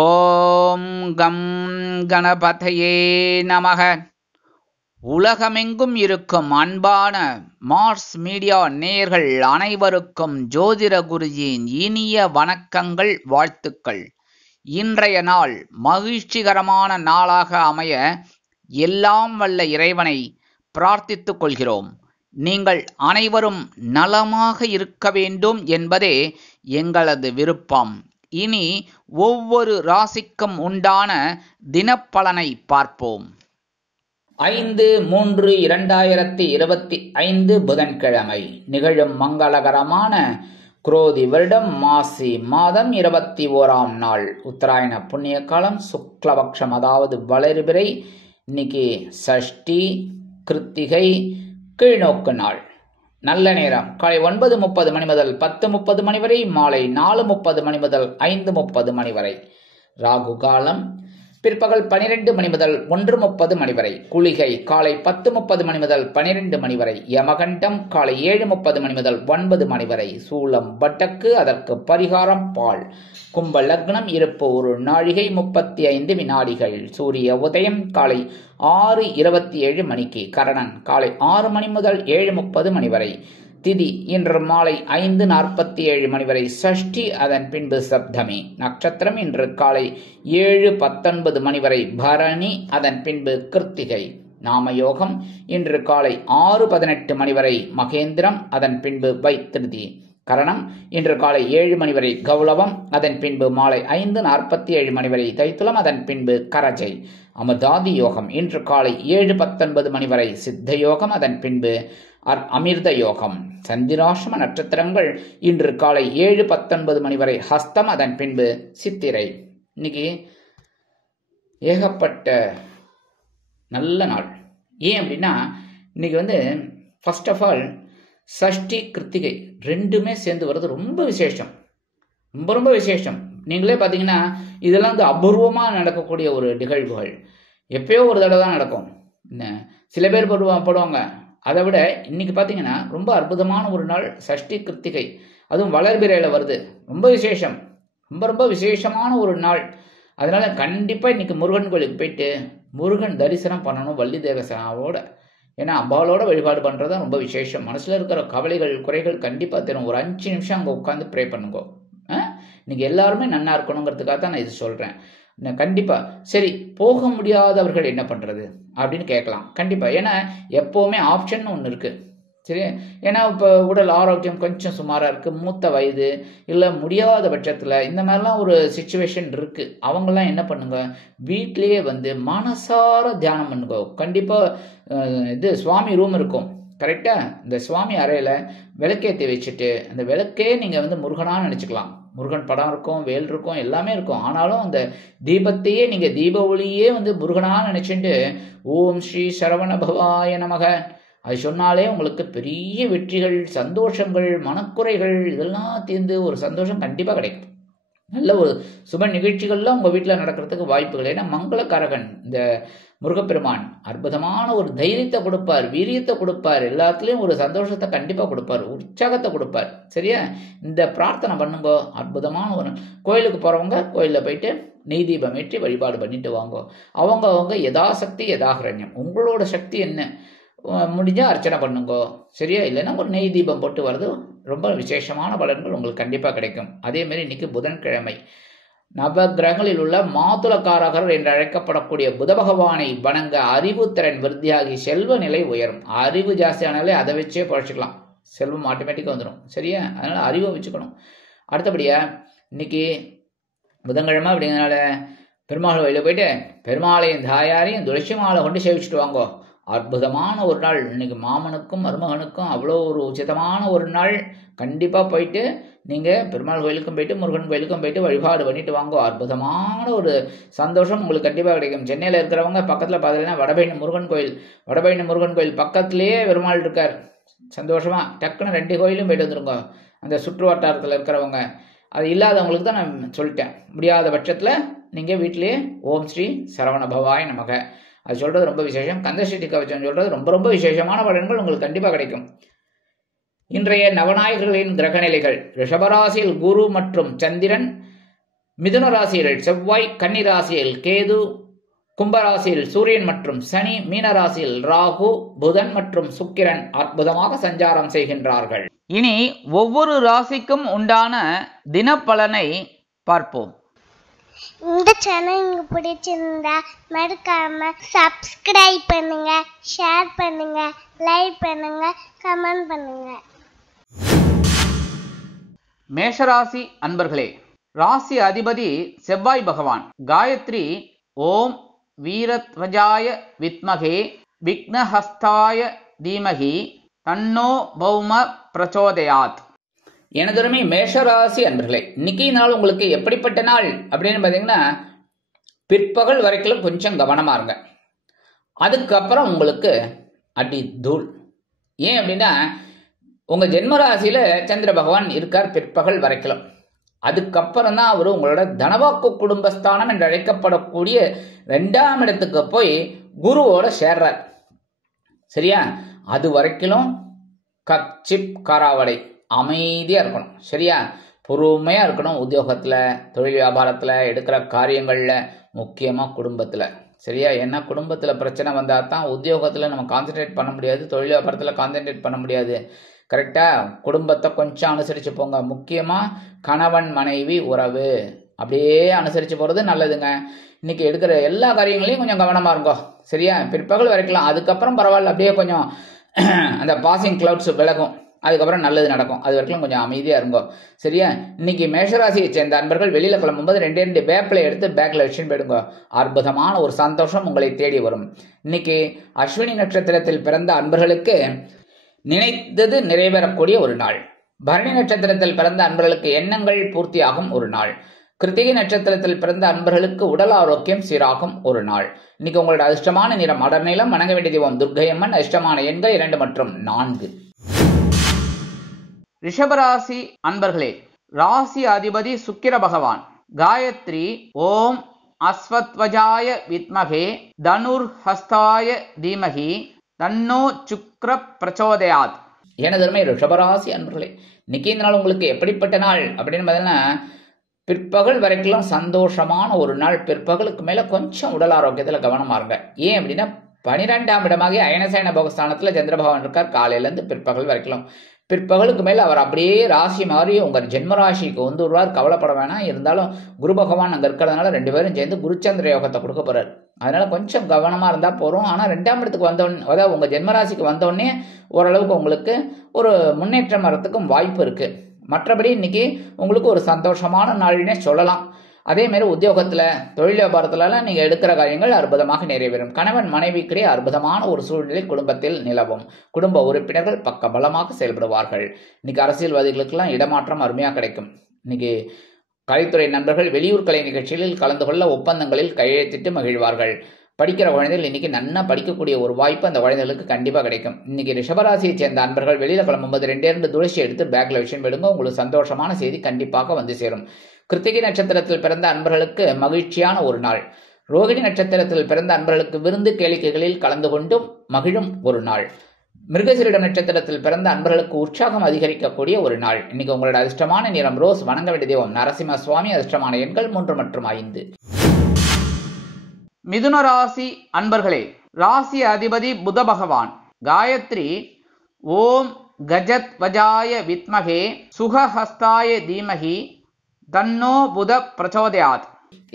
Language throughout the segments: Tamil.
ஓம் கம் கணபதையே நமக. உலகமெங்கும் இருக்கும் அன்பான மார்ஸ் மீடியா நேயர்கள் அனைவருக்கும் ஜோதிட குருஜியின் இனிய வணக்கங்கள், வாழ்த்துக்கள். இன்றைய நாள் மகிழ்ச்சிகரமான நாளாக அமைய எல்லாம் வல்ல இறைவனை பிரார்த்தித்துக் கொள்கிறோம். நீங்கள் அனைவரும் நலமாக இருக்க வேண்டும் என்பதே எங்களது விருப்பம். இனி ஒவ்வொரு ராசிக்கும் உண்டான தினப்பலனை பார்ப்போம். 5/3/2025 புதன்கிழமை நிகழும் மங்களகரமான குரோதி வருடம் மாசி மாதம் 21ஆம் நாள், உத்தராயண புண்ணிய காலம், சுக்லபக்ஷம் அதாவது வளர்பிறை. இன்னைக்கு சஷ்டி, கிருத்திகை, கீழ்நோக்கு நாள். நல்ல நேரம் காலை 9:30 மணி முதல் 10:30 மணி வரை, மாலை 4:30 மணி முதல் 5:30 மணி வரை. ராகு காலம் பிற்பகல் 12 மணி முதல் 1:30 மணி வரை. குளிகை காலை 10:30 மணி முதல் 12 மணி வரை. யமகண்டம் காலை 7:30 மணி முதல் 9 மணி வரை. சூலம் வடக்கு, அதற்கு பரிகாரம் பால். கும்ப லக்னம், இருப்பு 1 நாழிகை 35 வினாடிகள். சூரிய உதயம் காலை 6:27 மணிக்கு. கரணன் காலை 6 மணி முதல் 7:30 மணி வரை. திதி இன்று மாலை 5:47 மணி வரை சஷ்டி, அதன் பின்பு சப்தமி. நட்சத்திரம் இன்று காலை 7:19 மணி வரை பரணி, அதன் பின்பு கிருத்திகை. நாமயோகம் இன்று காலை 6:18 மணி வரை மகேந்திரம், அதன் பின்பு வைத்திருதி. கரணம் இன்று காலை 7 மணி வரை கௌளவம், அதன் பின்பு மாலை 5:47 மணி வரை தைத்துளம், அதன் பின்பு கரஜை. அமிர்தாதி யோகம் இன்று காலை 7:19 மணி வரை சித்த யோகம், அதன் பின்பு அமிர்த யோகம். சந்திராஷ்டம நட்சத்திரங்கள் இன்று காலை 7:19 மணி வரை ஹஸ்தம், அதன் பின்பு சித்திரை. இன்னைக்கு ஏகப்பட்ட நல்ல நாள். ஏன் அப்படின்னா இன்னைக்கு first of all Sashti Kiruthigai ரெண்டுமே சேர்ந்து வர்றது ரொம்ப விசேஷம், ரொம்ப ரொம்ப விசேஷம். நீங்களே பார்த்தீங்கன்னா இதெல்லாம் அபூர்வமாக நடக்கக்கூடிய ஒரு நிகழ்வுகள். எப்பயோ ஒரு தடவை தான் நடக்கும். சில பேர் போடுவாங்க. அதை விட இன்னைக்கு பார்த்தீங்கன்னா ரொம்ப அற்புதமான ஒரு நாள் சஷ்டி கிருத்திகை, அதுவும் வளர்பிறையில் வருது. ரொம்ப விசேஷம், ரொம்ப ரொம்ப விசேஷமான ஒரு நாள். அதனால கண்டிப்பாக இன்னைக்கு முருகன் கோயிலுக்கு போயிட்டு முருகன் தரிசனம் பண்ணணும், வள்ளி தேவசனாவோட. ஏன்னா அம்பாவோட வழிபாடு பண்ணுறது தான் ரொம்ப விசேஷம். மனசில் இருக்கிற கவலைகள் குறைகள் கண்டிப்பாக தரும். ஒரு 5 நிமிஷம் அங்கே உட்காந்து ப்ரே பண்ணுங்க. இன்னைக்கு எல்லாருமே நன்னா இருக்கணுங்கிறதுக்காக தான் நான் இது சொல்கிறேன். கண்டிப்பாக சரி, போக முடியாதவர்கள் என்ன பண்ணுறது அப்படின்னு கேட்கலாம். கண்டிப்பாக, ஏன்னா எப்போவுமே ஆப்ஷன் ஒன்று இருக்குது. சரி, ஏன்னா இப்போ உடல் ஆரோக்கியம் கொஞ்சம் சுமாராக இருக்குது, மூத்த வயது இல்லை முடியாத பட்சத்தில் இந்த மாதிரிலாம் ஒரு சிச்சுவேஷன் இருக்குது. அவங்கெல்லாம் என்ன பண்ணுங்க, வீட்லேயே மனசார தியானம் பண்ணுங்க. கண்டிப்பாக சுவாமி ரூம் இருக்கும் கரெக்டாக. இந்த சுவாமி அறையில் விளக்கேற்றி வச்சுட்டு அந்த விளக்கே நீங்கள் முருகனாக நினச்சிக்கலாம். முருகன் படம் இருக்கும், வேல் இருக்கும், எல்லாமே இருக்கும். ஆனாலும் அந்த தீபத்தையே நீங்கள் தீப ஒளியே முருகனாக நினச்சிட்டு ஓம் ஸ்ரீ சரவண பவாய நமக அது சொன்னாலே உங்களுக்கு பெரிய வெற்றிகள், சந்தோஷங்கள், மனக்குறைகள் இதெல்லாம் தீர்ந்து ஒரு சந்தோஷம் கண்டிப்பாக கிடைக்கும். நல்ல ஒரு சுப நிகழ்ச்சிகள்லாம் உங்கள் வீட்டில் நடக்கிறதுக்கு வாய்ப்புகள். ஏன்னா மங்களக்காரகன் இந்த முருகப்பெருமான் அற்புதமான ஒரு தைரியத்தை கொடுப்பார், வீரியத்தை கொடுப்பார், எல்லாத்துலேயும் ஒரு சந்தோஷத்தை கண்டிப்பாக கொடுப்பார், உற்சாகத்தை கொடுப்பார். சரியா, இந்த பிரார்த்தனை பண்ணுங்க. அற்புதமான ஒரு கோயிலுக்கு போகிறவங்க கோயிலில் போயிட்டு நெய் தீபம் ஏற்றி வழிபாடு பண்ணிட்டு வாங்க. அவங்க யதாசக்தி யதாகரண்யம். உங்களோட சக்தி என்ன முடிஞ்சால் அர்ச்சனை பண்ணுங்க. சரியா, இல்லைன்னா ஒரு நெய் தீபம் போட்டு வர்றது ரொம்ப விசேஷமான பலன்கள் உங்களுக்கு கண்டிப்பாக கிடைக்கும். அதேமாரி இன்னைக்கு புதன்கிழமை. நவகிரகங்களில் உள்ள மாதுளக்காரகர் என்று அழைக்கப்படக்கூடிய புத பகவானை வணங்க அறிவுத்திறன் விருத்தியாகி செல்வ நிலை உயரும். அறிவு ஜாஸ்தியானாலே அதை வச்சே பழச்சிக்கலாம், செல்வம் ஆட்டோமேட்டிக்காக வந்துடும். சரியா, அதனால் அறிவை வச்சுக்கணும். அடுத்தபடியாக இன்னைக்கு புதன்கிழமை அப்படிங்கிறனால பெருமாள் கோயிலில் போயிட்டு பெருமாளையும் தாயாரையும் துளசி மாலை கொண்டு சேவிச்சுட்டு வாங்கோ. அற்புதமான ஒரு நாள். இன்னைக்கு மாமனுக்கும் மருமகனுக்கும் அவ்வளோ ஒரு உச்சிதமான ஒரு நாள். கண்டிப்பாக போயிட்டு நீங்கள் பெருமாள் கோயிலுக்கும் போயிட்டு முருகன் கோயிலுக்கும் போயிட்டு வழிபாடு பண்ணிட்டு வாங்க. அற்புதமான ஒரு சந்தோஷம் உங்களுக்கு கண்டிப்பாக கிடைக்கும். சென்னையில் இருக்கிறவங்க பக்கத்தில் பார்த்தீங்கன்னா வடபழனி முருகன் கோயில் பக்கத்துலேயே பெருமாள் இருக்கார். சந்தோஷமாக டக்குன்னு 2 கோயிலும் போயிட்டு வந்துருங்க. அந்த சுற்று வட்டாரத்தில் இருக்கிறவங்க, அது இல்லாதவங்களுக்கு தான் நான் சொல்லிட்டேன். முடியாத பட்சத்தில் நீங்கள் வீட்டிலேயே ஓம் ஸ்ரீ சரவண பவாய நமக அது சொல்கிறது ரொம்ப விசேஷம். கந்தசஷ்டி கவச்சம் சொல்கிறது ரொம்ப ரொம்ப விசேஷமான பலன்கள் உங்களுக்கு கண்டிப்பாக கிடைக்கும். இன்றைய நவநாயகர்களின் கிரகநிலைகள். ரிஷபராசியில் குரு மற்றும் சந்திரன், மிதுன ராசியில் செவ்வாய், கன்னி ராசியில் கேது, கும்பராசியில் சூரியன் மற்றும் சனி, மீன ராசியில் ராகு, புதன் மற்றும் சுக்கிரன் அற்புதமாக சஞ்சாரம் செய்கின்றார்கள். இனி ஒவ்வொரு ராசிக்கும் உண்டான தினப்பலனை பார்ப்போம். இந்த சேனல் உங்களுக்கு பிடிச்சிருந்தா மறக்காம சப்ஸ்கிரைப் பண்ணுங்க, ஷேர் பண்ணுங்க, லைக் பண்ணுங்க, கமெண்ட் பண்ணுங்க. மேஷராசி அன்பர்களே, ராசி அதிபதி செவ்வாய் பகவான். காயத்ரி ஓம் வீரத்வஜாய வித்மகே விக்னஹஸ்தாய தீமகி தன்னோ பௌம பிரச்சோதயாத். எனதருமை மேஷராசி அன்பர்களே, இன்னைக்கு நாள் உங்களுக்கு எப்படிப்பட்ட நாள் அப்படின்னு பார்த்தீங்கன்னா, பிற்பகல் வரைக்கும் கொஞ்சம் கவனமா இருங்க. அதுக்கப்புறம் உங்களுக்கு அடி தூள். ஏன் அப்படின்னா, உங்க ஜென்மராசியில சந்திர பகவான் இருக்கார் பிற்பகல் வரைக்கும். அதுக்கப்புறம் தான் அவர் உங்களோட தனவாக்கு குடும்பஸ்தானம் என்று அழைக்கப்படக்கூடிய 2ஆம் இடத்துக்கு போய் குருவோட சேர்றார். சரியா? அது வரைக்கும் கச்சிப் காராவடை அமைதியா இருக்கணும். சரியா? பொறுமையா இருக்கணும். உத்தியோகத்துல, தொழில் வியாபாரத்துல, எடுக்கிற காரியங்கள்ல, முக்கியமா குடும்பத்துல. சரியா? ஏன்னா குடும்பத்துல பிரச்சனை வந்தா தான் உத்தியோகத்துல நம்ம கான்சென்ட்ரேட் பண்ண முடியாது, தொழில் வியாபாரத்துல கான்சென்ட்ரேட் பண்ண முடியாது. கரெக்டா? குடும்பத்தை கொஞ்சம் அனுசரிச்சு போங்க. முக்கியமா கணவன் மனைவி உறவு அப்படியே அனுசரிச்சு போறது நல்லதுங்க. இன்னைக்கு எடுக்கிற எல்லா காரியங்களையும் கொஞ்சம் கவனமா இருங்கோ. சரியா? பிற்பகல் வரைக்கலாம். அதுக்கப்புறம் பரவாயில்ல, அப்படியே கொஞ்சம் அந்த பாசிங் கிளவுட்ஸ் விலகும். அதுக்கப்புறம் நல்லது நடக்கும். அது வரைக்கும் கொஞ்சம் அமைதியா இருங்கோ. சரியா? இன்னைக்கு மேஷராசியை சேர்ந்த அன்பர்கள் வெளியில கிளம்பும்போது 2 வேப்பிலை எடுத்து பேக்ல வச்சுன்னு போயிடுங்க. அற்புதமான ஒரு சந்தோஷம் உங்களை தேடி வரும். இன்னைக்கு அஸ்வினி நட்சத்திரத்தில் பிறந்த அன்பர்களுக்கு நினைத்தது நிறைவேறக்கூடிய ஒரு நாள். பரணி நட்சத்திரத்தில் பிறந்த அன்பர்களுக்கு எண்ணங்கள் பூர்த்தியாகும் ஒரு நாள். கிருத்திகை நட்சத்திரத்தில் பிறந்த அன்பர்களுக்கு உடல் ஆரோக்கியம் சீராகும் ஒரு நாள். இன்னைக்கு உங்களோட அதிர்ஷ்டமான நிறம் அடர் நீலம். வணங்க வேண்டிய தெய்வம் துர்க்கையம்மன். அதிர்ஷ்டமான எண்கள் 2 மற்றும் 4. ரிஷபராசி அன்பர்களே, ராசி அதிபதி சுக்கிர பகவான். காயத்ரி ஓம் அஸ்வத்வஜாய வித்மகே தனுர் ஹஸ்தாய தீமகி தன்னோ சுக்ர பிரச்சோதயாத். எனதருமை ரிஷபராசி அன்பர்களே, இன்னைக்கு இந்த நாள் உங்களுக்கு எப்படிப்பட்ட நாள் அப்படின்னு பார்த்தீங்கன்னா, பிற்பகல் வரைக்கும் சந்தோஷமான ஒரு நாள். பிற்பகலுக்கு மேல கொஞ்சம் உடல் ஆரோக்கியத்துல கவனமா இருங்க. ஏன் அப்படின்னா, 12ஆம் இடமாகிய அயனசயன போகஸ்தானத்துல சந்திர பகவான் இருக்கார் காலையில இருந்து பிற்பகல் வரைக்கும். பிற்பகலுக்கு மேல அவர் அப்படியே ராசி மாறி உங்க ஜென்ம ராசிக்கு வந்துடுவார். கவலைப்பட வேணாம். இருந்தாலும் குரு பகவான் அங்க இருக்கிறதுனால 2 பேரும் சேர்ந்து குருச்சந்திர யோகத்தை கொடுக்க போறாரு. அதனால கொஞ்சம் கவனமா இருந்தா போறோம். ஆனா 2ஆம் இடத்துக்கு வந்தோடனே, அதாவது உங்க ஜென்மராசிக்கு வந்தோடனே ஓரளவுக்கு உங்களுக்கு ஒரு முன்னேற்றம் வரத்துக்கும் வாய்ப்பு இருக்கு. மற்றபடி இன்னைக்கு உங்களுக்கு ஒரு சந்தோஷமான நாளினே சொல்லலாம். அதே மாதிரி உத்தியோகத்துல, தொழில் வியாபாரத்துலலாம் நீங்க எடுக்கிற காரியங்கள் அற்புதமாக நிறைவேறும். கணவன் மனைவிக்கிடையே அற்புதமான ஒரு சூழ்நிலை குடும்பத்தில் நிலவும். குடும்ப உறுப்பினர்கள் பக்க பலமாக செயல்படுவார்கள். இன்னைக்கு அரசியல்வாதிகளுக்கெல்லாம் இடமாற்றம் அருமையா கிடைக்கும். இன்னைக்கு கலைத்துறை நண்பர்கள் வெளியூர் கலை நிகழ்ச்சிகளில் கலந்து கொள்ள ஒப்பந்தங்களில் கையெழுத்திட்டு மகிழ்வார்கள். படிக்கிற குழந்தைகள் இன்னைக்கு நன்னா படிக்கக்கூடிய ஒரு வாய்ப்பு அந்த குழந்தைகளுக்கு கண்டிப்பா கிடைக்கும். இன்னைக்கு ரிஷபராசியை சேர்ந்த அன்பர்கள் வெளியில கிளம்பும்போது 2 துளசி எடுத்து பேக்ல விஷயம் விடுங்க. உங்களுக்கு சந்தோஷமான செய்தி கண்டிப்பாக வந்து சேரும். கிருத்திகை நட்சத்திரத்தில் பிறந்த அன்பர்களுக்கு மகிழ்ச்சியான ஒரு நாள். ரோகிணி நட்சத்திரத்தில் பிறந்த அன்பர்களுக்கு விருந்து கேளிக்கைகளில் கலந்து கொண்டும் மகிழும் ஒரு நாள். மிருகசீரிடம் நட்சத்திரத்தில் பிறந்த அன்பர்களுக்கு உற்சாகம் அதிகரிக்கக்கூடிய ஒரு நாள். இன்னைக்கு உங்களோட அதிர்ஷ்டமான நிறம் ரோஸ். வணங்க வேண்டிய தெய்வம் நரசிம்ம சுவாமி. அதிர்ஷ்டமான எண்கள் 3 மற்றும் 5. மிதுன ராசி அன்பர்களே, ராசி அதிபதி புத பகவான். காயத்ரி ஓம் கஜத் வஜாய வித்மகே சுகஹஸ்தாய தீமகி தன்னோ புத பிரச்சோதயாத்.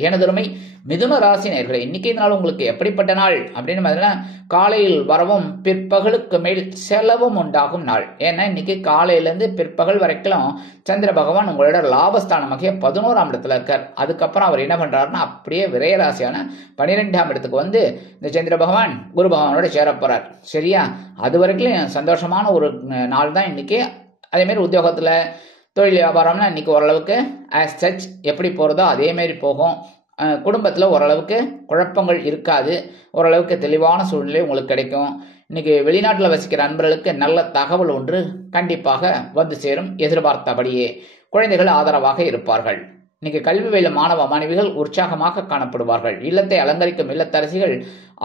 எனதருமை மிதுன ராசி நேயர்களே, இன்னைக்கு நாள் உங்களுக்கு எப்படிப்பட்ட நாள் அப்படின்னு பார்த்தீங்கன்னா, காலையில் வரவும் பிற்பகலுக்கு மேல் செலவும் உண்டாகும் நாள். ஏன்னா இன்னைக்கு காலையிலேருந்து பிற்பகல் வரைக்கும் சந்திர பகவான் உங்களோட லாபஸ்தானமாகிய 11ஆம் இடத்துல இருக்கார். அதுக்கப்புறம் அவர் என்ன பண்றாருன்னா, அப்படியே விரயராசியான 12ஆம் இடத்துக்கு வந்து இந்த சந்திர பகவான் குரு பகவானோட சேர போறார். சரியா? அது வரைக்கும் சந்தோஷமான ஒரு நாள் தான் இன்னைக்கு. அதே மாதிரி உத்தியோகத்துல, தொழில் வியாபாரம்னா இன்னைக்கு ஓரளவுக்கு ஆஸ் சச் எப்படி போகிறதோ அதே மாதிரி போகும். குடும்பத்தில் ஓரளவுக்கு குழப்பங்கள் இருக்காது. ஓரளவுக்கு தெளிவான சூழ்நிலை உங்களுக்கு கிடைக்கும். இன்னைக்கு வெளிநாட்டில் வசிக்கிற அன்பர்களுக்கு நல்ல தகவல் ஒன்று கண்டிப்பாக வந்து சேரும். எதிர்பார்த்தபடியே குழந்தைகள் ஆதரவாக இருப்பார்கள். இன்னைக்கு கல்வி பயிலும் மாணவ மாணவிகள் உற்சாகமாக காணப்படுவார்கள். இல்லத்தை அலங்கரிக்கும் இல்லத்தரசிகள்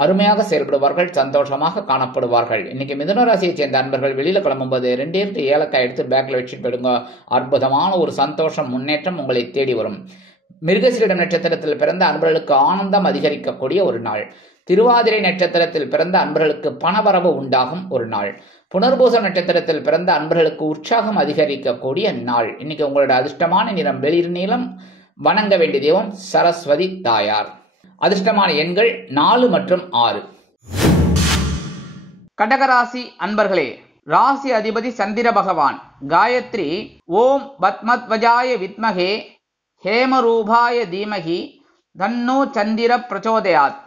அருமையாக செயல்படுவார்கள். சந்தோஷமாக காணப்படுவார்கள். இன்னைக்கு மிதுன ராசியை சேர்ந்த அன்பர்கள் வெளியில கிளம்பும்போது 2 ஏலக்காய் எடுத்து பேக்ல வச்சுட்டு போயிடுங்க. அற்புதமான ஒரு சந்தோஷம், முன்னேற்றம் உங்களை தேடி வரும். மிருகசீரிடம் நட்சத்திரத்தில் பிறந்த அன்பர்களுக்கு ஆனந்தம் அதிகரிக்கக்கூடிய ஒரு நாள். திருவாதிரை நட்சத்திரத்தில் பிறந்த அன்பர்களுக்கு பணவரவு உண்டாகும் ஒரு நாள். புனர்பூசம் நட்சத்திரத்தில் பிறந்த அன்பர்களுக்கு உற்சாகம் அதிகரிக்கக்கூடிய நாள். இன்னைக்கு உங்களோட அதிர்ஷ்டமான நிறம் வெளிர் நீலம். வணங்க வேண்டிய தெய்வம் சரஸ்வதி தாயார். அதிர்ஷ்டமான எண்கள் 4 மற்றும் 6. கடகராசி அன்பர்களே, ராசி அதிபதி சந்திர பகவான். காயத்ரி ஓம் பத்மத்வஜாய வித்மகே ஹேமரூபாய தீமகி தன்னோ சந்திர பிரச்சோதயாத்.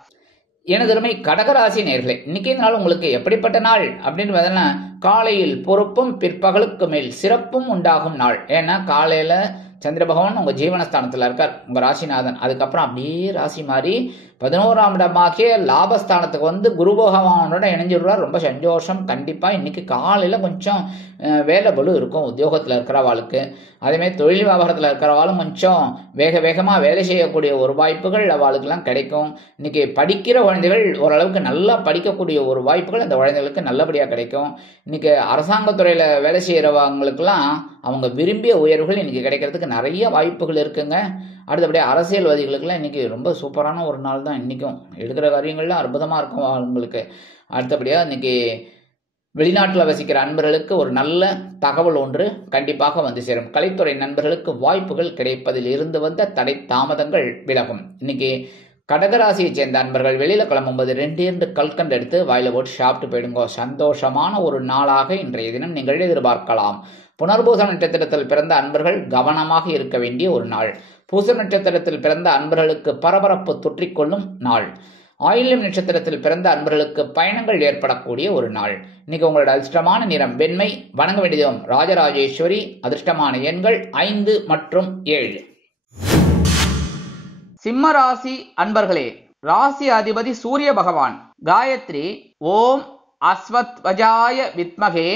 எனதருமை கடகராசி நேர்களே, இன்னைக்கு நாள் உங்களுக்கு எப்படிப்பட்ட நாள் அப்படின்னு பார்த்தீங்கன்னா, காலையில் பொறுப்பும் பிற்பகலுக்கு மேல் சிறப்பும் உண்டாகும் நாள். ஏன்னா காலையில சந்திர பகவான் உங்க ஜீவனஸ்தானத்துல இருக்கார், உங்க ராசிநாதன். அதுக்கப்புறம் அப்படியே ராசி மாறி 11ஆம் இடமாகிய லாபஸ்தானத்துக்கு வந்து குரு பகவானோட இணைஞ்சிடுவார். ரொம்ப சந்தோஷம். கண்டிப்பா இன்னைக்கு காலையில கொஞ்சம் வேலை பளு இருக்கும் உத்தியோகத்துல இருக்கிறவாளுக்கு. அதேமாதிரி தொழில் வியாபாரத்தில் இருக்கிறவாளும் கொஞ்சம் வேகமாக வேலை செய்யக்கூடிய ஒரு வாய்ப்புகள் அவளுக்கெல்லாம் கிடைக்கும். இன்னைக்கு படிக்கிற குழந்தைகள் ஓரளவுக்கு நல்லா படிக்கக்கூடிய ஒரு வாய்ப்புகள் அந்த குழந்தைகளுக்கு நல்லபடியாக கிடைக்கும். இன்னைக்கு அரசாங்கத்துறையில் வேலை செய்கிறவங்களுக்கெல்லாம் அவங்க விரும்பிய உயர்வுகள் இன்னைக்கு கிடைக்கிறதுக்கு நிறைய வாய்ப்புகள் இருக்குங்க. அடுத்தபடியாக அரசியல்வாதிகளுக்கெல்லாம் இன்னைக்கு ரொம்ப சூப்பரான ஒரு நாள் தான். இன்றைக்கும் எடுக்கிற காரியங்கள்லாம் அற்புதமாக இருக்கும் அவங்களுக்கு. அடுத்தபடியாக இன்னைக்கு வெளிநாட்டில் வசிக்கிற நண்பர்களுக்கு ஒரு நல்ல தகவல் ஒன்று கண்டிப்பாக வந்து சேரும். கலைத்துறை நண்பர்களுக்கு வாய்ப்புகள் கிடைப்பதில் இருந்து வந்த தடை தாமதங்கள் விலகும். இன்னைக்கு கடகராசியை சேர்ந்த நண்பர்கள் வெளியில கிளம்பும்போது 2 கல்கண்டு எடுத்து வாயில போட்டு சாப்பிட்டு போயிடுங்க. சந்தோஷமான ஒரு நாளாக இன்றைய தினம் நீங்கள் எதிர்பார்க்கலாம். புனர்பூசம் நட்சத்திரத்தில் பிறந்த அன்பர்கள் கவனமாக இருக்க வேண்டிய ஒரு நாள். பூச நட்சத்திரத்தில் பிறந்த அன்பர்களுக்கு பரபரப்பு தொற்றிக்கொள்ளும் நாள். ஆயில்யம் நட்சத்திரத்தில் பிறந்த அன்பர்களுக்கு பயணங்கள் ஏற்படக்கூடிய ஒரு நாள். இன்னைக்கு உங்களோட அதிர்ஷ்டமான நிறம் வெண்மை. வணங்க வேண்டியதும் ராஜராஜேஸ்வரி. அதிர்ஷ்டமான எண்கள் 5 மற்றும் 7. சிம்ம ராசி அன்பர்களே, ராசி அதிபதி சூரிய பகவான். காயத்ரி ஓம் அஸ்வத்வஜாய வித்மகே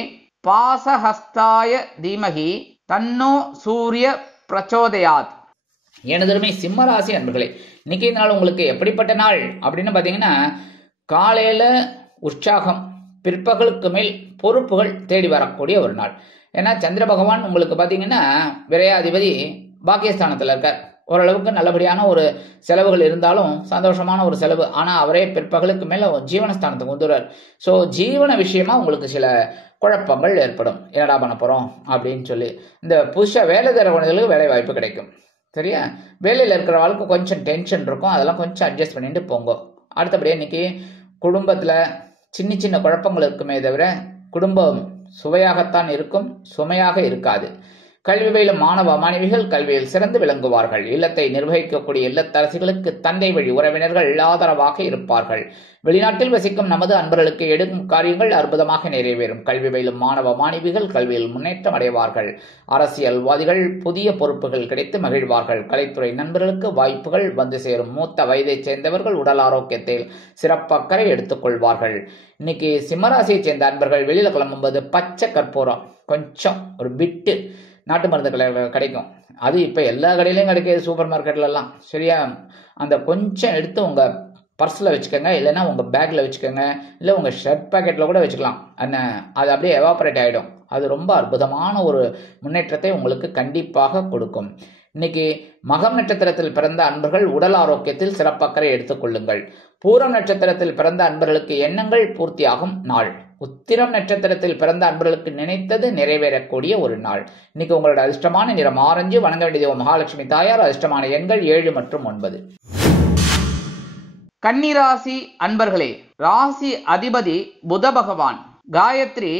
பாசஹஸ்தாய தீமகி தன்னோ சூரிய பிரச்சோதயாத். எனதருமை சிம்ம ராசி அன்பர்களே, இன்னைக்கு நாள் உங்களுக்கு எப்படிப்பட்ட நாள் அப்படின்னு பார்த்தீங்கன்னா, காலையில் உற்சாகம், பிற்பகலுக்கு மேல் பொறுப்புகள் தேடி வரக்கூடிய ஒரு நாள். ஏன்னா சந்திர பகவான் உங்களுக்கு பார்த்தீங்கன்னா விரையாதிபதி பாக்கியஸ்தானத்தில் இருக்கார். ஓரளவுக்கு நல்லபடியான ஒரு செலவுகள் இருந்தாலும் சந்தோஷமான ஒரு செலவு. ஆனால் அவரே பிற்பகலுக்கு மேலே ஜீவனஸ்தானத்துக்கு வந்துடுறார். ஸோ ஜீவன விஷயமா உங்களுக்கு சில குழப்பங்கள் ஏற்படும். என்னடா பண்ண போகிறோம் அப்படின்னு சொல்லி. இந்த புதுசாக வேலை தர குழந்தைகளுக்கு வேலை வாய்ப்பு கிடைக்கும். சரியா? வேலையில் இருக்கிறவங்களுக்கு கொஞ்சம் டென்ஷன் இருக்கும். அதெல்லாம் கொஞ்சம் அட்ஜஸ்ட் பண்ணிட்டு போங்க. அடுத்தபடியே இன்னைக்கு குடும்பத்தில் சின்ன குழப்பங்கள் இருக்குமே தவிர குடும்பம் சுவையாகத்தான் இருக்கும், சுமையாக இருக்காது. கல்வி பயிலும் மாணவ மாணவிகள் கல்வியில் சிறந்து விளங்குவார்கள். இல்லத்தை நிர்வகிக்கக்கூடிய இல்லத்தரசிகளுக்கு தந்தை வழி உறவினர்கள் ஆதரவாக இருப்பார்கள். வெளிநாட்டில் வசிக்கும் நமது அன்பர்களுக்கு எடுக்கும் காரியங்கள் அற்புதமாக நிறைவேறும். கல்வி பயிலும் மாணவ மாணவிகள் கல்வியில் முன்னேற்றம் அடைவார்கள். அரசியல்வாதிகள் புதிய பொறுப்புகள் கிடைத்து மகிழ்வார்கள். கலைத்துறை நண்பர்களுக்கு வாய்ப்புகள் வந்து சேரும். மூத்த வயதைச் சேர்ந்தவர்கள் உடல் ஆரோக்கியத்தில் சிறப்பக்கறை எடுத்துக் கொள்வார்கள். இன்னைக்கு சிம்மராசியை சேர்ந்த அன்பர்கள் வெளியில கிளம்பும்போது பச்சை கற்பூரம் கொஞ்சம் ஒரு பிட்டு நாட்டு மருந்து கடையில் கிடைக்கும். அது இப்போ எல்லா கடையிலையும் கிடைக்கிது, சூப்பர் மார்க்கெட்லலாம். சரியா? அந்த கொஞ்சம் எடுத்து உங்கள் பர்ஸில் வச்சுக்கோங்க, இல்லைன்னா உங்கள் பேக்கில் வச்சுக்கோங்க, இல்லை உங்கள் ஷர்ட் பேக்கெட்டில் கூட வச்சுக்கலாம். அது அப்படியே எவாபரேட் ஆகிடும். அது ரொம்ப அற்புதமான ஒரு முன்னேற்றத்தை உங்களுக்கு கண்டிப்பாக கொடுக்கும். இன்னைக்கு மகம் நட்சத்திரத்தில் பிறந்த அன்பர்கள் உடல் ஆரோக்கியத்தில் சிறப்பக்கறை எடுத்துக்கொள்ளுங்கள். பூரம் நட்சத்திரத்தில் பிறந்த அன்பர்களுக்கு எண்ணங்கள் பூர்த்தியாகும் நாள். உத்திரம் நட்சத்திரத்தில் பிறந்த அன்பர்களுக்கு நினைத்தது நிறைவேறக்கூடிய ஒரு நாள். இன்னைக்கு உங்களோட அதிர்ஷ்டமான நிறம் ஆரஞ்சு. வணங்க வேண்டியது மகாலட்சுமி தாயார். அதிர்ஷ்டமான எண்கள் 7 மற்றும் 9. கன்னிராசி அன்பர்களே, ராசி அதிபதி புத பகவான். காயத்ரி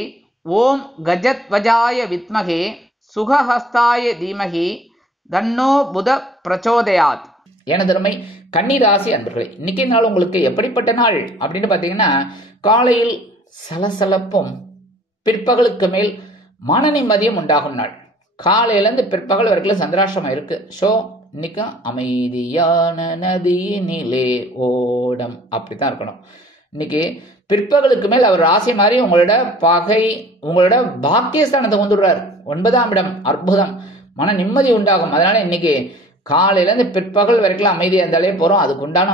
ஓம் கஜத்வஜாய வித்மகே சுகஹஸ்தாய தீமகி தன்னோ புத பிரச்சோதயாத். எனதருமை கன்னிராசி அன்பர்களே, இன்னைக்கு நாள் உங்களுக்கு எப்படிப்பட்ட நாள் அப்படின்னு பார்த்தீங்கன்னா, காலையில் சலசலப்பும் பிற்பகலுக்கு மேல் மன நிம்மதியும் உண்டாகும் நாள். காலையிலேருந்து பிற்பகல் வரைக்கும் சந்திராஷ்டிரமம் இருக்கு. ஸோ இன்னைக்கு அமைதியான நதியினிலே ஓடம் அப்படித்தான் இருக்கணும். இன்னைக்கு பிற்பகலுக்கு மேல் அவர் ராசி மாதிரி உங்களோட பகை உங்களோட பாக்கியஸ்தானத்தை வந்துடுறார். 9ஆம் இடம். அற்புதம். மன நிம்மதி உண்டாகும். அதனால இன்னைக்கு காலையிலேருந்து பிற்பகல் வரைக்கும் அமைதியாக இருந்தாலே போகிறோம். அதுக்கு உண்டான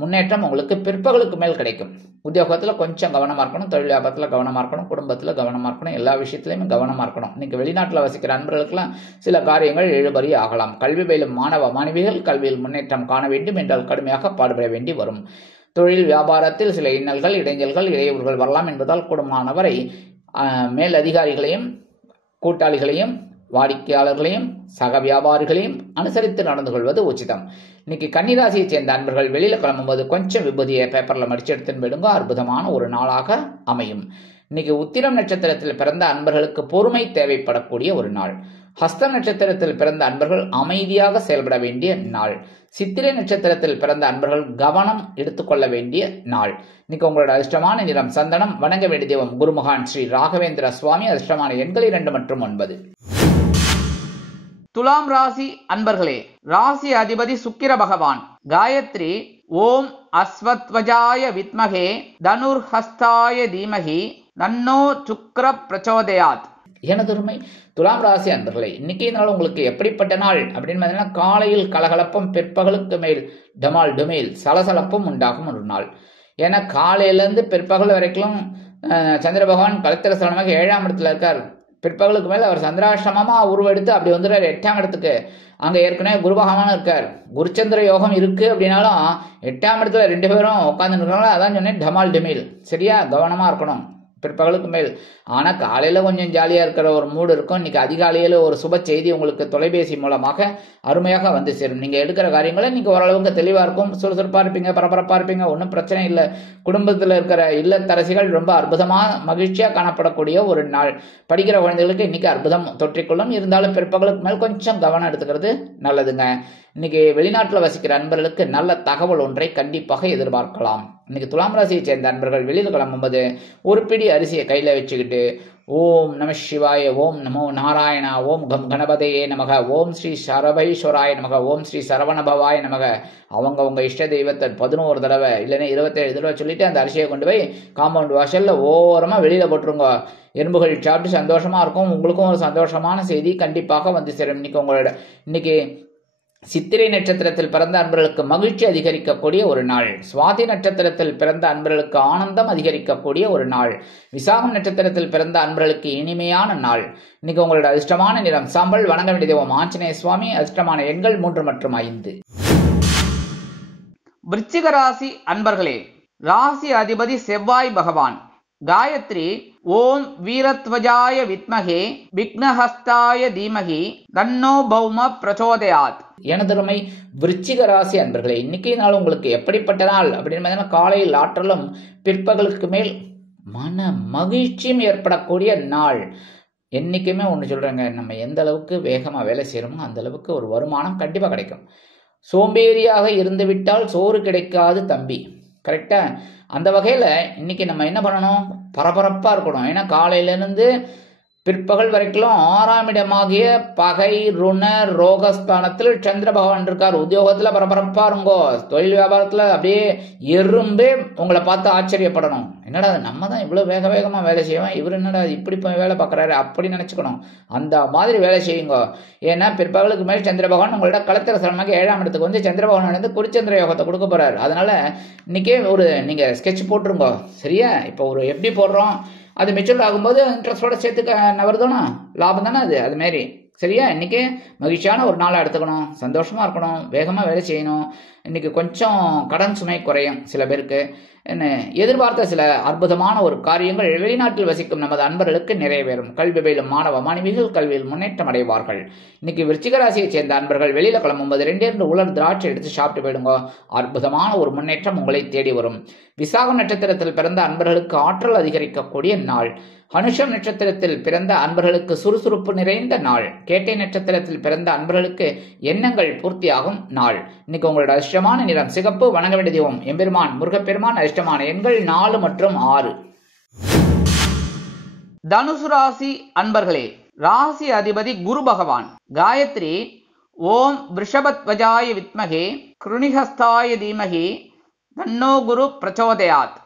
முன்னேற்றம் உங்களுக்கு பிற்பகலுக்கு மேல் கிடைக்கும். உத்தியோகத்தில் கொஞ்சம் கவனமாக இருக்கணும், தொழில் வியாபாரத்தில் கவனமாக இருக்கணும், குடும்பத்தில் கவனமாக இருக்கணும், எல்லா விஷயத்துலையுமே கவனமாக இருக்கணும். இன்னைக்கு வெளிநாட்டில் வசிக்கிற அன்பர்களுக்கெல்லாம் சில காரியங்கள் இழுபறி ஆகலாம். கல்வி பயிலும் மாணவ மாணவிகள் கல்வியில் முன்னேற்றம் காண வேண்டும் என்றால் கடுமையாக பாடுபட வேண்டி வரும். தொழில் வியாபாரத்தில் சில இன்னல்கள், இடைஞ்சல்கள், இடையூறுகள் வரலாம் என்பதால் கூடுமானவரை மேல் அதிகாரிகளையும் கூட்டாளிகளையும் வாடிக்கையாளர்களையும் சக வியாபாரிகளையும் அனுசரித்து நடந்து கொள்வது உச்சிதம். இன்னைக்கு கன்னிராசியை சேர்ந்த அன்பர்கள் வெளியில கிளம்பும்போது கொஞ்சம் விபூதியை பேப்பர்ல மடிச்சு எடுத்துன்னு போயிடுங்க. அற்புதமான ஒரு நாளாக அமையும். இன்னைக்கு உத்திரம் நட்சத்திரத்தில் பிறந்த அன்பர்களுக்கு பொறுமை தேவைப்படக்கூடிய ஒரு நாள். ஹஸ்தம் நட்சத்திரத்தில் பிறந்த அன்பர்கள் அமைதியாக செயல்பட வேண்டிய நாள். சித்திரை நட்சத்திரத்தில் பிறந்த அன்பர்கள் கவனம் எடுத்துக்கொள்ள வேண்டிய நாள். இன்னைக்கு உங்களோட அதிர்ஷ்டமான நிறம் சந்தனம். வணங்க வேண்டிய தெய்வம் குருமகான் ஸ்ரீ ராகவேந்திர சுவாமி. அதிர்ஷ்டமான எண்கள் 2 மற்றும் 9. துலாம் ராசி அன்பர்களே, ராசி அதிபதி சுக்கிர பகவான். காயத்ரி ஓம் அஸ்வத்வஜாய வித்மகே தனுர்ஹஸ்தாய தீமகி தன்னோ சுக்ர பிரச்சோதயாத். எனதுரிமை துலாம் ராசி அன்பர்களே, இன்னைக்கு நாள் உங்களுக்கு எப்படிப்பட்ட நாள் அப்படின்னு பார்த்தீங்கன்னா, காலையில் கலகலப்பும் பிற்பகலுக்கு மேல் டமால் டுமேல் சலசலப்பும் உண்டாகும் ஒரு நாள். ஏன்னா காலையிலேருந்து பிற்பகல் வரைக்கும் சந்திர பகவான் கலத்திர சலனமாக 7ஆம் இடத்துல இருக்கார். பிற்பகலுக்கு மேலே அவர் சந்திராஷ்டமமாக உருவெடுத்து அப்படி வந்துடுறார் 8ஆம் இடத்துக்கு. அங்கே ஏற்கனவே குரு பகவானும் இருக்கார். குருச்சந்திர யோகம் இருக்கு அப்படின்னாலும் 8ஆம் இடத்துல 2 பேரும் உட்காந்துருக்காங்களா, அதான் சொன்னேன் டமால் டெமில். சரியா கவனமாக இருக்கணும் பிற்பகலுக்கு மேல். ஆனால் காலையில் கொஞ்சம் ஜாலியாக இருக்கிற ஒரு மூடு இருக்கும். இன்னைக்கு அதிகாலையில் ஒரு சுப செய்தி உங்களுக்கு தொலைபேசி மூலமாக அருமையாக வந்து சேரும். நீங்கள் எடுக்கிற காரியங்களை நீங்கள் ஓரளவுக்கு தெளிவாக இருக்கும், சுறுசுறுப்பாக இருப்பீங்க, பரபரப்பாக இருப்பீங்க, ஒன்றும் பிரச்சனை இல்லை. குடும்பத்தில் இருக்கிற இல்லத்தரசிகள் ரொம்ப அற்புதமாக மகிழ்ச்சியாக காணப்படக்கூடிய ஒரு நாள். படிக்கிற குழந்தைகளுக்கு இன்னைக்கு அற்புதம் தொற்றிக்கொள்ளும். இருந்தாலும் பிற்பகலுக்கு மேல் கொஞ்சம் கவனம் எடுத்துக்கிறது நல்லதுங்க. இன்னைக்கு வெளிநாட்டில் வசிக்கிற அன்பர்களுக்கு நல்ல தகவல் ஒன்றை கண்டிப்பாக எதிர்பார்க்கலாம். இன்னைக்கு துலாம் ராசியை சேர்ந்த அன்பர்கள் வெளியில் கிளம்பும்போது ஒரு பிடி அரிசியை கையில் வச்சுக்கிட்டு ஓம் நம சிவாய, ஓம் நமோ நாராயணா, ஓம் கம் கணபதையே நமக, ஓம் ஸ்ரீ சரபைஸ்வராய நமக, ஓம் ஸ்ரீ சரவணபவாய நமக, அவங்க இஷ்ட தெய்வத்தை 11 தடவை இல்லைன்னா 27 தடவை சொல்லிட்டு அந்த அரிசியை கொண்டு போய் காம்பவுண்ட் வாசல்ல ஓரமாக வெளியில் போட்டுருங்க. எறும்புகள் சாப்பிட்டு சந்தோஷமா இருக்கும். உங்களுக்கும் ஒரு சந்தோஷமான செய்தி கண்டிப்பாக வந்து சேரும். இன்னைக்கு சித்திரை நட்சத்திரத்தில் பிறந்த அன்பர்களுக்கு மகிழ்ச்சி அதிகரிக்கக்கூடிய ஒரு நாள். சுவாதி நட்சத்திரத்தில் பிறந்த அன்பர்களுக்கு ஆனந்தம் அதிகரிக்கக்கூடிய ஒரு நாள். விசாகம் நட்சத்திரத்தில் பிறந்த அன்பர்களுக்கு இனிமையான நாள். இன்னைக்கு உங்களோட அதிர்ஷ்டமான நிறம் சாம்பல். வணங்க வேண்டிய தெய்வம் ஆஞ்சநேய சுவாமி. அதிர்ஷ்டமான எண்கள் 3 மற்றும் 5. விருச்சிக ராசி அன்பர்களே, ராசி அதிபதி செவ்வாய் பகவான். காயத்ரி ஓம் வீரத்வஜாய வித்மகே விக்னஹஸ்தாய தீமகி தன்னோ பௌம பிரச்சோதயாத். எனதருமை விருச்சிக ராசி அன்பர்களே, இன்னைக்கு நாள் உங்களுக்கு எப்படிப்பட்ட நாள் அப்படின்னு பார்த்தீங்கன்னா, காலையில் ஆற்றலும் பிற்பகலுக்கு மேல் மன மகிழ்ச்சியும் ஏற்படக்கூடிய நாள். என்றைக்குமே ஒன்று சொல்கிறேங்க, நம்ம எந்த அளவுக்கு வேகமாக வேலை செய்கிறோமோ அந்த அளவுக்கு ஒரு வருமானம் கண்டிப்பாக கிடைக்கும். சோம்பேறியாக இருந்து விட்டால் சோறு கிடைக்காது தம்பி. கரெக்டா? அந்த வகையில் இன்னைக்கு நம்ம என்ன பண்ணணும், பரபரப்பாக இருக்கணும். ஏன்னா காலையிலேருந்து பிற்பகல் வரைக்கும் 6ஆம் இடமாகிய பகை ருண ரோகஸ்தானத்தில் சந்திர பகவான் இருக்கார். உத்தியோகத்தில் பரபரப்பாக இருங்கோ. தொழில் வியாபாரத்தில் அப்படியே எறும்பே உங்களை பார்த்து ஆச்சரியப்படணும். என்னடா நம்ம தான் இவ்வளோ வேகமாக வேலை செய்வோம், இவர் என்னடா இப்படி வேலை பார்க்குறாரு அப்படி நினச்சிக்கணும். அந்த மாதிரி வேலை செய்யுங்க. ஏன்னா பிற்பகலுக்கு மேல் சந்திர பகவான் உங்களோட கலத்திர சலனமாக 7ஆம் இடத்துக்கு வந்து சந்திர பகவான் வந்து குருச்சந்திர யோகத்தை கொடுக்க போறாரு. அதனால இன்னைக்கே நீங்கள் ஸ்கெட்ச் போட்டுருங்க. சரியா? இப்போ ஒரு எப்படி போடுறோம், அது மெச்சூர் ஆகும்போது இன்ட்ரெஸ்டோட சேர்த்து வருதுன்னா லாபம் தானே அது மாரி. சரியா? இன்னைக்கு மகிழ்ச்சியான ஒரு நாளாக எடுத்துக்கணும், சந்தோஷமா இருக்கணும், வேகமாக வேலை செய்யணும். இன்னைக்கு கொஞ்சம் கடன் சுமை குறையும் சில பேருக்கு. என்ன எதிர்பார்த்த சில அற்புதமான ஒரு காரியங்கள் வெளிநாட்டில் வசிக்கும் நமது அன்பர்களுக்கு நிறைவேறும். கல்வி பயிலும் மாணவ மாணவிகள் கல்வியில் முன்னேற்றம் அடைவார்கள். இன்னைக்கு விருச்சிக ராசியை சேர்ந்த அன்பர்கள் வெளியில கிளம்பும்போது 2 உலர் திராட்சை எடுத்து சாப்பிட்டு போயிடுங்க. அற்புதமான ஒரு முன்னேற்றம் உங்களை தேடி வரும். விசாகம் நட்சத்திரத்தில் பிறந்த அன்பர்களுக்கு ஆற்றல் அதிகரிக்கக்கூடிய நாள். அனுஷம் நட்சத்திரத்தில் பிறந்த அன்பர்களுக்கு சுறுசுறுப்பு நிறைந்த நாள். கேட்டை நட்சத்திரத்தில் பிறந்த அன்பர்களுக்கு எண்ணங்கள் பூர்த்தியாகும் நாள். இன்னைக்கு உங்களோட அதிர்ஷ்டமான நிறம் சிகப்பு. வணங்க வேண்டிய தெய்வம் எம்பெருமான் முருகப்பெருமான். அதிர்ஷ்டமான எண்கள் 4 மற்றும் 6. தனுசு ராசி அன்பர்களே, ராசி அதிபதி குரு பகவான். காயத்ரி ஓம் விருஷபத்வஜாய வித்மகே கிருணிஹஸ்தாய தீமகி தன்னோ குரு பிரச்சோதயாத்.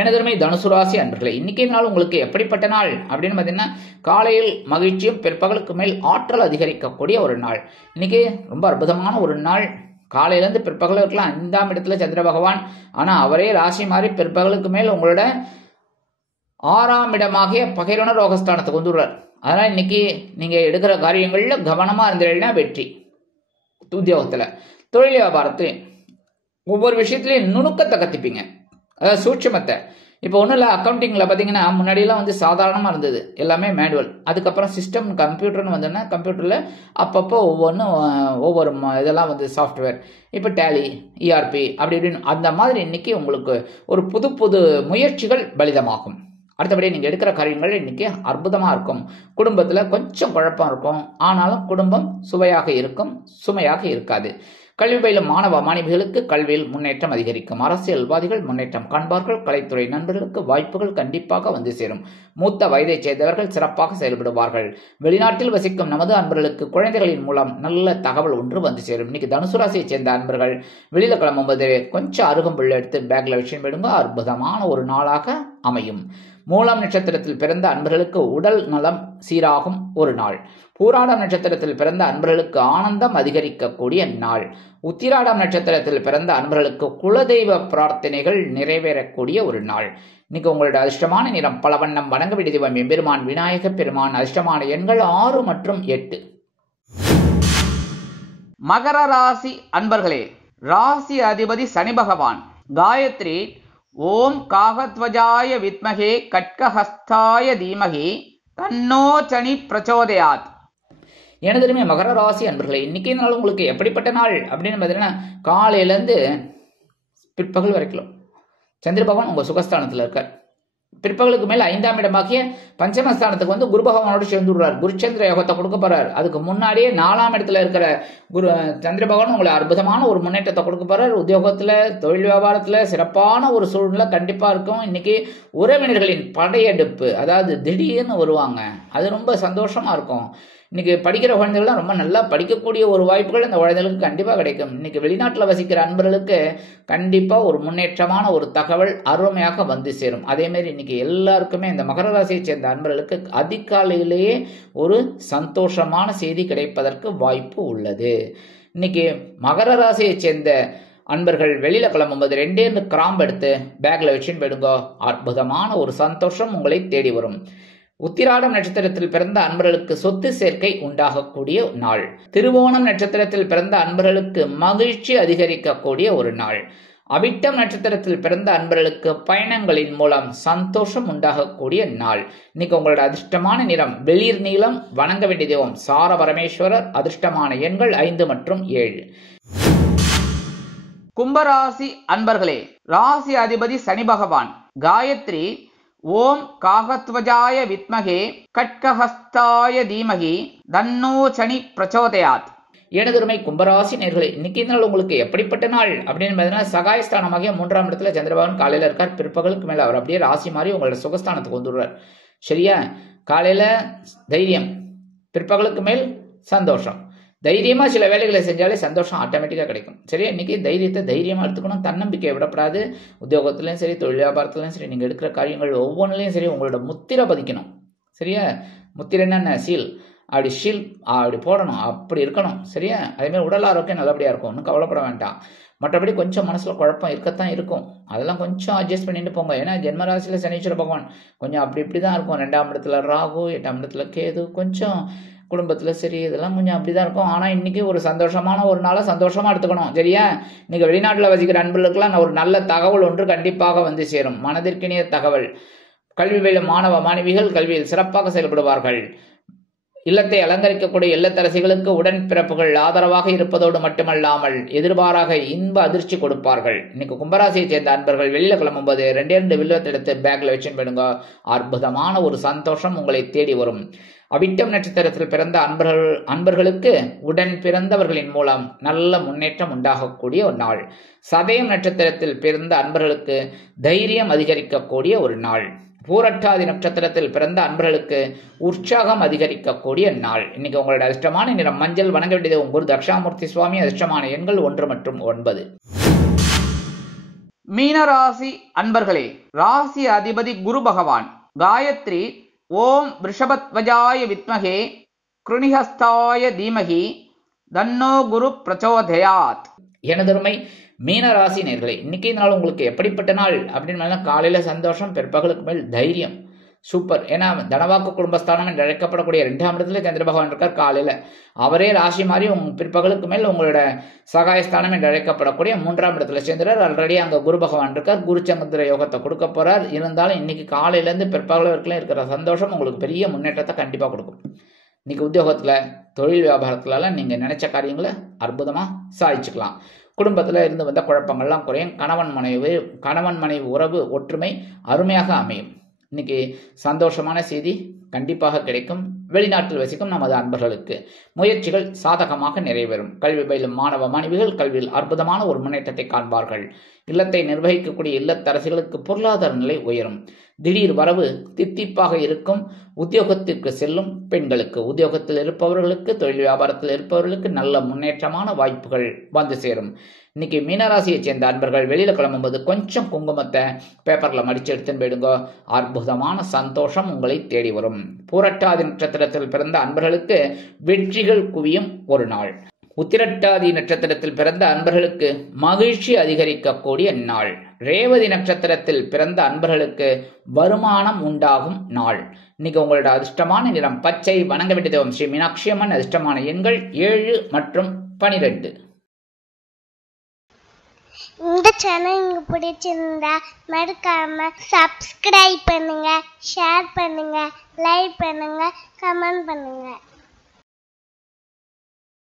எனதருமை தனுசு ராசி அன்பர்களே, இன்னைக்கு நாள் உங்களுக்கு எப்படிப்பட்ட நாள் அப்படின்னு பார்த்தீங்கன்னா, காலையில் மகிழ்ச்சியும் பிற்பகலுக்கு மேல் ஆற்றல் அதிகரிக்கக்கூடிய ஒரு நாள். இன்னைக்கு ரொம்ப அற்புதமான ஒரு நாள். காலையிலேருந்து பிற்பகல் இருக்கலாம் 5ஆம் இடத்துல சந்திர பகவான், ஆனால் அவரே ராசி மாறி பிற்பகலுக்கு மேல் உங்களோட 6ஆம் இடமாகிய பகைரண ரோகஸ்தானத்துக்கு வந்துடுறார். அதனால் இன்னைக்கு நீங்கள் எடுக்கிற காரியங்களில் கவனமாக இருந்தீங்கன்னா வெற்றி. உத்தியோகத்தில், தொழில் வியாபாரத்தில் ஒவ்வொரு விஷயத்துலையும் நுணுக்கத்தை கற்றுப்பீங்க, அதாவது சூட்சமத்தை. இப்போ ஒன்றும் இல்லை, அக்கௌண்டிங்கில் பார்த்தீங்கன்னா முன்னாடியெல்லாம் வந்து சாதாரணமாக இருந்தது, எல்லாமே மேனுவல். அதுக்கப்புறம் சிஸ்டம் கம்ப்யூட்டர்னு வந்தோன்னா கம்ப்யூட்டரில் அப்பப்போ ஒவ்வொரு இதெல்லாம் வந்து சாஃப்ட்வேர். இப்போ டேலி, இஆர்பி அப்படி இப்படின்னு அந்த மாதிரி இன்னைக்கு உங்களுக்கு ஒரு புது புது முயற்சிகள் பலிதமாகும். அடுத்தபடி நீங்கள் எடுக்கிற காரியங்கள் இன்னைக்கு அற்புதமாக இருக்கும். குடும்பத்தில் கொஞ்சம் குழப்பம் இருக்கும், ஆனாலும் குடும்பம் சுவையாக இருக்கும், சுமையாக இருக்காது. கல்வி பயிலும் மாணவ மாணவிகளுக்கு கல்வியில் முன்னேற்றம் அதிகரிக்கும். அரசியல்வாதிகள் முன்னேற்றம் காண்பார்கள். கலைத்துறை நண்பர்களுக்கு வாய்ப்புகள் கண்டிப்பாக வந்து சேரும். மூத்த வயதைச் சேர்ந்தவர்கள் சிறப்பாக செயல்படுவார்கள். வெளிநாட்டில் வசிக்கும் நமது அன்பர்களுக்கு குழந்தைகளின் மூலம் நல்ல தகவல் ஒன்று வந்து சேரும். இன்னைக்கு தனுசு ராசியை சேர்ந்த அன்பர்கள் வெளியில கிளம்பும்போது கொஞ்சம் அருகம்புல் எடுத்து பேக்ல விஷயம் விடுங்க, அற்புதமான ஒரு நாளாக அமையும். மூலம் நட்சத்திரத்தில் பிறந்த அன்பர்களுக்கு உடல் நலம் சீராகும் ஒரு நாள். பூராடம் நட்சத்திரத்தில் பிறந்த அன்பர்களுக்கு ஆனந்தம் அதிகரிக்கக்கூடிய நாள். உத்திராடம் நட்சத்திரத்தில் பிறந்த அன்பர்களுக்கு குலதெய்வ பிரார்த்தனைகள் நிறைவேறக்கூடிய ஒரு நாள். இன்னைக்கு உங்களோட அதிர்ஷ்டமான நிறம் பலவண்ணம். வணங்க வேண்டிய தெய்வம் எம்பெருமான் விநாயக பெருமான். அதிர்ஷ்டமான எண்கள் 6 மற்றும் 8. மகர ராசி அன்பர்களே, ராசி அதிபதி சனி பகவான். காயத்ரி ஓம் காகத்வஜாய வித்மகே கட்கஹஸ்தாய தீமகி தன்னோ சனி பிரச்சோதயாத். எனதுமே மகர ராசி அன்பர்களே, இன்னைக்கு நாள் உங்களுக்கு எப்படிப்பட்ட நாள் அப்படின்னு பார்த்தீங்கன்னா, காலையிலேருந்து பிற்பகல் வரைக்கும் சந்திர பகவான் உங்கள் சுகஸ்தானத்தில் இருக்கார். பிற்பகலுக்கு மேல் 5ஆம் இடமாகிய பஞ்சமஸ்தானத்துக்கு வந்து குரு பகவானோடு சேர்ந்துடுறார். குருச்சந்திர யோகத்தை கொடுக்க போறார். அதுக்கு முன்னாடியே 4ஆம் இடத்துல இருக்கிற சந்திர பகவான் உங்களை அற்புதமான ஒரு முன்னேற்றத்தை கொடுக்க போறார். உத்தியோகத்துல, தொழில் வியாபாரத்துல சிறப்பான ஒரு சூழ்நிலை கண்டிப்பா இருக்கும். இன்னைக்கு உறவினர்களின் படையெடுப்பு, அதாவது திடீர்னு வருவாங்க, அது ரொம்ப சந்தோஷமா இருக்கும். இன்னைக்கு படிக்கிற குழந்தைகள்லாம் ரொம்ப நல்லா படிக்கக்கூடிய ஒரு வாய்ப்புகள் இந்த குழந்தைகளுக்கு கண்டிப்பாக கிடைக்கும். இன்னைக்கு வெளிநாட்டில் வசிக்கிற அன்பர்களுக்கு கண்டிப்பாக ஒரு முன்னேற்றமான ஒரு தகவல் அருமையாக வந்து சேரும். அதேமாரி இன்னைக்கு எல்லாருக்குமே இந்த மகர ராசியை சேர்ந்த அன்பர்களுக்கு அதிகாலையிலேயே ஒரு சந்தோஷமான செய்தி கிடைப்பதற்கு வாய்ப்பு உள்ளது. இன்னைக்கு மகர ராசியை சேர்ந்த அன்பர்கள் வெளியில கிளம்பும்போது 2 கிராம்பு எடுத்து பேக்ல வச்சுன்னு போயிடுங்க, அற்புதமான ஒரு சந்தோஷம் உங்களை தேடி வரும். உத்திராடம் நட்சத்திரத்தில் பிறந்த அன்பர்களுக்கு சொத்து சேர்க்கை உண்டாகக்கூடிய நாள். திருவோணம் நட்சத்திரத்தில் பிறந்த அன்பர்களுக்கு மகிழ்ச்சி அதிகரிக்கக்கூடிய ஒரு நாள். அவிட்டம் நட்சத்திரத்தில் பிறந்த அன்பர்களுக்கு பயணங்களின் மூலம் சந்தோஷம் உண்டாகக்கூடிய நாள். இன்னைக்கு உங்களோட அதிர்ஷ்டமான நிறம் வெளிர் நீலம். வணங்க வேண்டிய தெய்வம் சார பரமேஸ்வரர். அதிர்ஷ்டமான எண்கள் 5 மற்றும் 7. கும்பராசி அன்பர்களே, ராசி அதிபதி சனி பகவான். காயத்ரி ஓம் காகத்வஜாய வித்மகே கட்கஹஸ்தாய தீமகி தன்னோ சனி பிரச்சோதயாத். எனதுமை கும்பராசி நேர்களே, இன்னைக்கு நாள் உங்களுக்கு எப்படிப்பட்ட நாள் அப்படின்னு பார்த்தீங்கன்னா, சகாயஸ்தானமாகிய 3ஆம் இடத்துல சந்திரபகவான் காலையில இருக்கார். பிற்பகலுக்கு மேல அவர் அப்படியே ராசி மாதிரி உங்களோட சுகஸ்தானத்துக்கு வந்துடுறார். சரியா? காலையில தைரியம், பிற்பகலுக்கு மேல் சந்தோஷம். தைரியமா சில வேலைகளை செஞ்சாலே சந்தோஷம் ஆட்டோமேட்டிக்காக கிடைக்கும். சரியா? இன்னைக்கு தைரியத்தை தைரியமா எடுத்துக்கணும், தன்னம்பிக்கையை விடப்படாது. உத்தியோகத்திலையும் சரி, தொழில் வியாபாரத்திலையும் சரி, நீங்க எடுக்கிற காரியங்கள் ஒவ்வொன்றிலையும் சரி உங்களோட முத்திரை பதிக்கணும். சரியா? முத்திரைன்னா என்ன? சீல். அப்படி ஷீல் அப்படி போடணும், அப்படி இருக்கணும். சரியா? அதேமாதிரி உடல் ஆரோக்கியம் நல்லபடியா இருக்கும், ஒன்றும் கவலைப்பட வேண்டாம். மற்றபடி கொஞ்சம் மனசுல குழப்பம் இருக்கத்தான் இருக்கும், அதெல்லாம் கொஞ்சம் அட்ஜஸ்ட் பண்ணிட்டு போங்க. ஏன்னா ஜென்மராசியில சனீஸ்வர பகவான் கொஞ்சம் அப்படி இப்படி தான் இருக்கும். 2ஆம் இடத்துல ராகு, 8ஆம் இடத்துல கேது, கொஞ்சம் குடும்பத்தில் சரி, இதெல்லாம் கொஞ்சம் அப்படி தான் இருக்கும். ஆனால் இன்னைக்கு ஒரு சந்தோஷமான ஒரு நாளை சந்தோஷமாக எடுத்துக்கணும். சரியா? இன்னைக்கு வெளிநாட்டில் வசிக்கிற அன்பர்களுக்கெல்லாம் ஒரு நல்ல தகவல் ஒன்று கண்டிப்பாக வந்து சேரும். மனதிற்கினிய தகவல். கல்வி பயிலும் மாணவ மாணவிகள் கல்வியில் சிறப்பாக செயல்படுவார்கள். இல்லத்தை அலங்கரிக்கக்கூடிய இல்லத்தரசிகளுக்கு உடன்பிறப்புகள் ஆதரவாக இருப்பதோடு மட்டுமல்லாமல் எதிர்பாராக இன்ப அதிர்ச்சி கொடுப்பார்கள். இன்னைக்கு கும்பராசியை சேர்ந்த அன்பர்கள் வெளியில கிளம்பும்போது 2 வில்வத்தை எடுத்து பேக்ல வச்சுன்னு போயிடுங்க, அற்புதமான ஒரு சந்தோஷம் உங்களை தேடி வரும். அவிட்டம் நட்சத்திரத்தில் பிறந்த அன்பர்களுக்கு உடன் பிறந்தவர்களின் மூலம் நல்ல முன்னேற்றம் உண்டாகக்கூடிய ஒரு நாள். சதயம் நட்சத்திரத்தில் பிறந்த அன்பர்களுக்கு தைரியம் அதிகரிக்கக்கூடிய ஒரு நாள். பூரட்டாதி நட்சத்திரத்தில் பிறந்த அன்பர்களுக்கு உற்சாகம் அதிகரிக்கக்கூடிய நாள். இன்னைக்கு உங்களோட அதிர்ஷ்டமான நிறம் மஞ்சள். வணங்க வேண்டியது குரு தட்சிணாமூர்த்தி சுவாமி. அதிர்ஷ்டமான எண்கள் 1 மற்றும் 9. மீனராசி அன்பர்களே, ராசி அதிபதி குரு பகவான். காயத்ரி ஓம் ரிஷபத்வஜாய வித்மகே கிருணிஹஸ்தாய தீமகி தன்னோ குரு பிரச்சோதயாத். எனதருமை மீனராசி நேர்களே, இன்னைக்கு நாள் உங்களுக்கு எப்படிப்பட்ட நாள் அப்படின்னு காலையில சந்தோஷம், பிற்பகலுக்கு மேல் தைரியம். சூப்பர். ஏன்னா தனவாக்கு குடும்பஸ்தானம் என்று அழைக்கப்படக்கூடிய 2ஆம் இடத்துல சந்திர பகவான் இருக்கார். காலையில அவரே ராசி மாறி பிற்பகலுக்கு மேல் உங்களோட சகாயஸ்தானம் என்று அழைக்கப்படக்கூடிய 3ஆம் இடத்துல சேர்ந்துறார். ஆல்ரெடி அங்க குரு பகவான் இருக்கார். குரு சந்திர யோகத்தை கொடுக்க போறார். இருந்தாலும் இன்னைக்கு காலையில இருந்து பிற்பகல் வரைக்கும் இருக்கிற சந்தோஷம் உங்களுக்கு பெரிய முன்னேற்றத்தை கண்டிப்பா கொடுக்கும். இன்னைக்கு உத்தியோகத்துல, தொழில் வியாபாரத்துலலாம் நீங்க நினைச்ச காரியங்களை அற்புதமா சாதிச்சுக்கலாம். குடும்பத்துல இருந்து வந்த குழப்பங்கள்லாம் குறையும். கணவன் மனைவி உறவு ஒற்றுமை அருமையாக அமையும். இன்னைக்கு சந்தோஷமான செய்தி கண்டிப்பாக கிடைக்கும். வெளிநாட்டில் வசிக்கும் நமது அன்பர்களுக்கு முயற்சிகள் சாதகமாக நிறைவேறும். கல்வி பயிலும் மாணவ மாணவிகள் கல்வியில் அற்புதமான ஒரு முன்னேற்றத்தை காண்பார்கள். இல்லத்தை நிர்வகிக்கக்கூடிய இல்லத்தரசிகளுக்கு பொருளாதார நிலை உயரும். திடீர் வரவு தித்திப்பாக இருக்கும். உத்தியோகத்திற்கு செல்லும் பெண்களுக்கு, உத்தியோகத்தில் இருப்பவர்களுக்கு, தொழில் வியாபாரத்தில் இருப்பவர்களுக்கு நல்ல முன்னேற்றமான வாய்ப்புகள் வந்து சேரும். இன்னைக்கு மீனராசியை சேர்ந்த அன்பர்கள் வெளியில கிளம்பும்போது கொஞ்சம் குங்குமத்தை பேப்பர்ல மடிச்சு எடுத்துன்னு போயிடுங்க. அற்புதமான சந்தோஷம் உங்களை தேடி வரும். பூரட்டாதி நட்சத்திரத்தில் பிறந்த அன்பர்களுக்கு வெற்றிகள் குவியும் ஒரு நாள். உத்திரட்டாதி நட்சத்திரத்தில் பிறந்த அன்பர்களுக்கு மகிழ்ச்சி அதிகரிக்கக்கூடிய நாள். ரேவதி நட்சத்திரத்தில் பிறந்த அன்பர்களுக்கு வருமானம் உண்டாகும் நாள். இன்னைக்கு உங்களோட அதிர்ஷ்டமான நிறம் பச்சை. வணங்க வேண்டிய தெய்வம் ஸ்ரீ மீனாட்சி அம்மன். அதிர்ஷ்டமான எண்கள் 7 மற்றும் 12. இந்த சேனல் உங்களுக்கு பிடிச்சிருந்தா மறக்காம சப்ஸ்கிரைப் பண்ணுங்க, ஷேர் பண்ணுங்க, லைக் பண்ணுங்க, கமெண்ட் பண்ணுங்க.